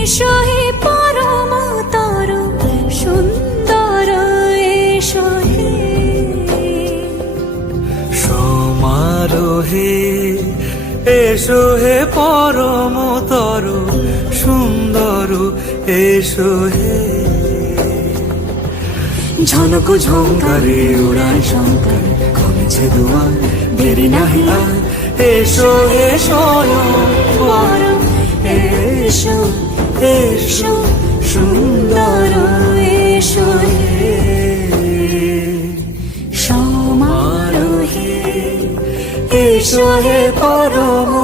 এসো হে পরমতর সুন্দর এসো হে সমারোহে এসো হে পরমতর সুন্দর এসো হে ঝনক ঝঙ্কারে উড়ায় শঙ্কর কমেছে দুয়ার দেরি নাহি আর এসো হে স্বয়ং পরম এসো এসো সুন্দর এসো হে সমারোহে এসো হে পরম